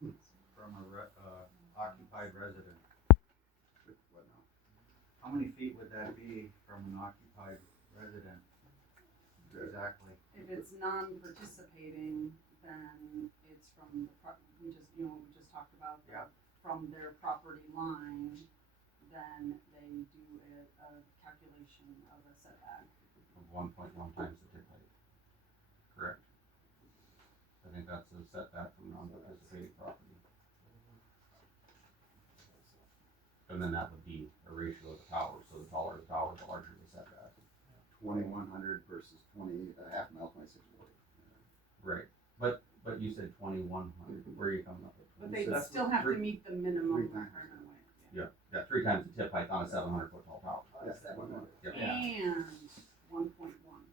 from a occupied resident. What now? How many feet would that be from an occupied resident? Exactly. If it's non-participating, then it's from the we just talked about Yeah. from their property line, then they do a calculation of a setback. Of 1.1 times the tip height. Correct. I think that's a setback from non-participating property. And then that would be a ratio of the tower, so the taller the tower, the larger the setback. 2,100 versus 20, a half mile, 2640. Right, but you said 2,100, where are you coming up with? But they That's still have to three- meet the minimum three times. requirement weight. Yeah, 3 times the tip height on a 700-foot tall tower. Yes, that one. Yep. And 1.1.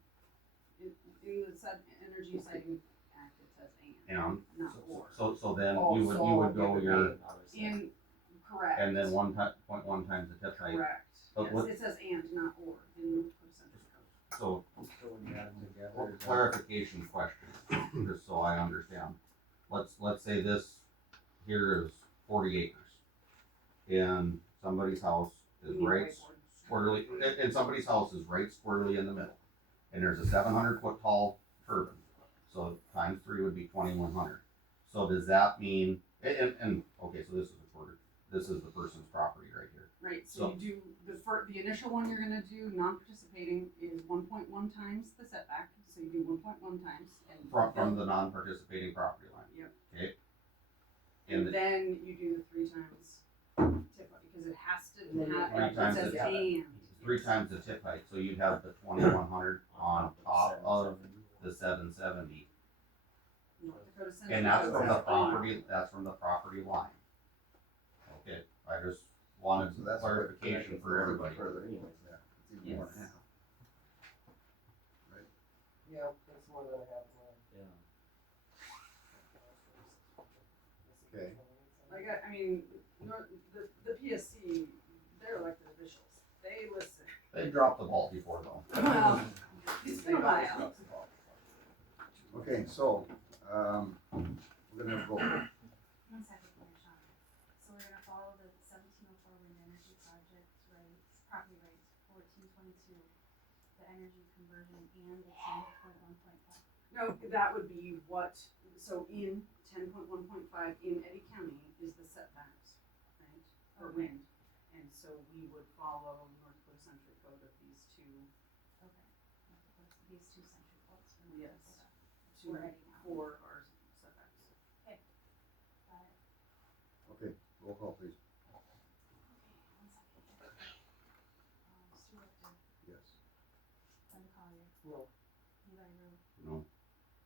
In the Energy Siting Act, it says and, not or. So then Oh, you would go your, In, correct. and then 1.1 times the tip height. Correct. But Yes, what- it says and, not or, in the percentage code. So So when you add them together. is that- clarification question, just so I understand. Let's say this here is 40 acres. And somebody's house is You need a right whiteboard. squarely, and somebody's house is right squarely in the middle. And there's a 700-foot tall turbine, so times 3 would be 2,100. So does that mean, and okay, so this is recorded, this is the person's property right here. Right, so you do, the initial one you're gonna do, non-participating, is 1.1 times the setback, so you do 1.1 times. And From the non-participating property line. Yep. Okay. And And then you do the 3 times tip, because it has to And then you have, three it times says the- and. 3 times the tip height, so you'd have the 2,100 on top of the 770. North Dakota Century And that's Code from the says property line. Okay, I just wanted So that's clarification for everybody. Further anyways, yeah. It's even more than Yes. half. Right? Yeah, that's more than a half mile. Okay. Like, I mean, the PSC, they're elected officials, they listen. They dropped the ball before though. Well, it's been a while. Okay, so, we're gonna go, 1 second, Sean. So we're gonna follow the 1704 wind energy project rights, property rights, 1422, the energy conversion and the 10.1.5. No, that would be what, so in 10.1.5 in Eddy County is the setbacks, right, for Okay. wind. And so we would follow North Dakota Century Code of these two, Okay. These 2 century codes for Yes. Dakota. two For Eddy County. for our setbacks. Got it. okay, roll call please. Okay, 1 second. Stu Richter, Yes. Linda Collier, No. Levi Rue, No.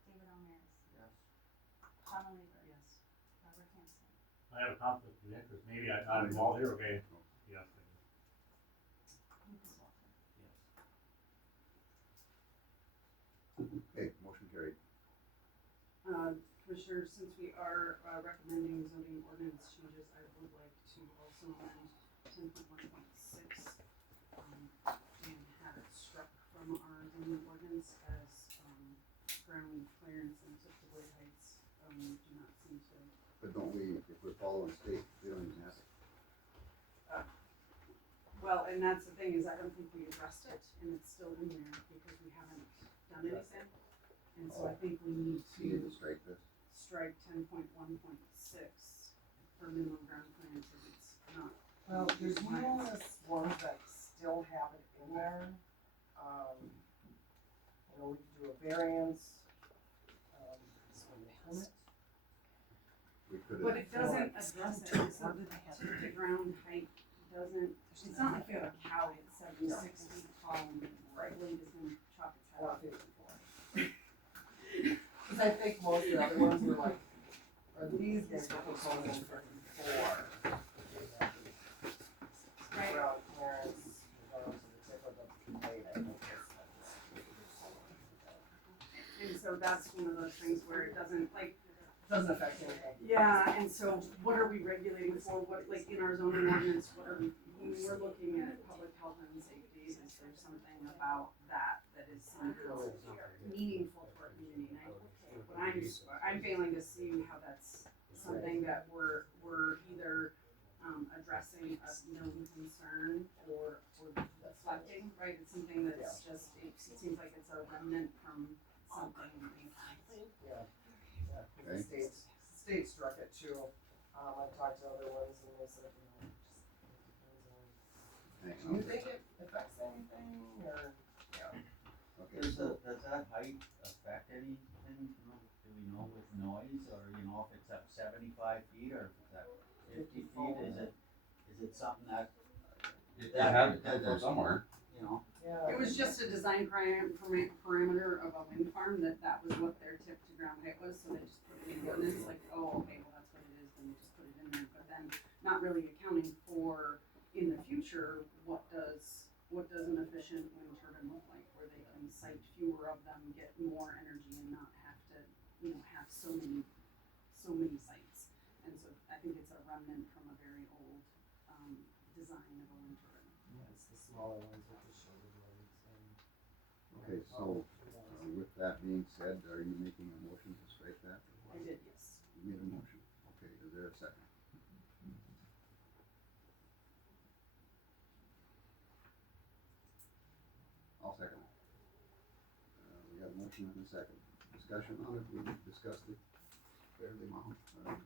David Almaris, Yes. Shauna Lieber, Yes. Robert Hanson. I have a conflict of interest, maybe I'm not involved here, okay? Yes. Lucas Walton. Okay, motion carried. Commissioner, since we are recommending zoning ordinance changes, I would like to also amend 10.1.6 and have it struck from our zoning ordinance as ground clearance and typical heights do not seem to. But don't we, if we're following state, we don't even have it. Well, and that's the thing, is I don't think we addressed it, and it's still in there because we haven't done anything. And so I think we need We need to to strike this. strike 10.1.6 for minimum ground clearance if it's not. Well, there's numerous ones that still have it in there. You know, we could do a variance, limit. We could But have, it doesn't address it, so the ground height doesn't, it's not like you have a cow that's 76 feet tall and the blade is gonna chop its head off. 54. Cause I think most of the other ones were like, or these guys were proposing 54. Right. Ground clearance, regardless of the tip of the blade, I think And so that's one of those things where it doesn't, like, doesn't affect anything. yeah, and so what are we regulating for, what, like, in our zoning ordinance, what are we, when we're looking at public health and safety, is there something about that is meaningful to our community? And I'm failing to see how that's something that we're either, addressing a known concern or deflecting, right? It's something that's just, it seems like it's a remnant from something in the past. Yeah, yeah, 'cause Okay. the state struck it too. I talked to other ones and they said, you know, it just depends on. Hang Do you on. think it affects anything or, yeah? Okay, Does so, does that height affect anything, you know, do we know with noise, or, you know, if it's at 75 feet, or if it's at 50 feet, is it something that, It had to come from somewhere. you know? Yeah. It was just a design parameter of a wind farm, that was what their tip to ground height was, so they just put it in the ordinance, like, oh, okay, well, that's what it is, then we just put it in there, but then not really accounting for, in the future, what does an efficient wind turbine look like, where they can site fewer of them, get more energy and not have to, you know, have so many sites. And so I think it's a remnant from a very old, design of a wind turbine. It's the smaller ones with the shoulder blades and. okay, so, with that being said, are you making a motion to strike that? I did, yes. You made a motion, okay, is there a second? I'll second it. We got a motion and a second. Discussion on it, we discussed it fairly long.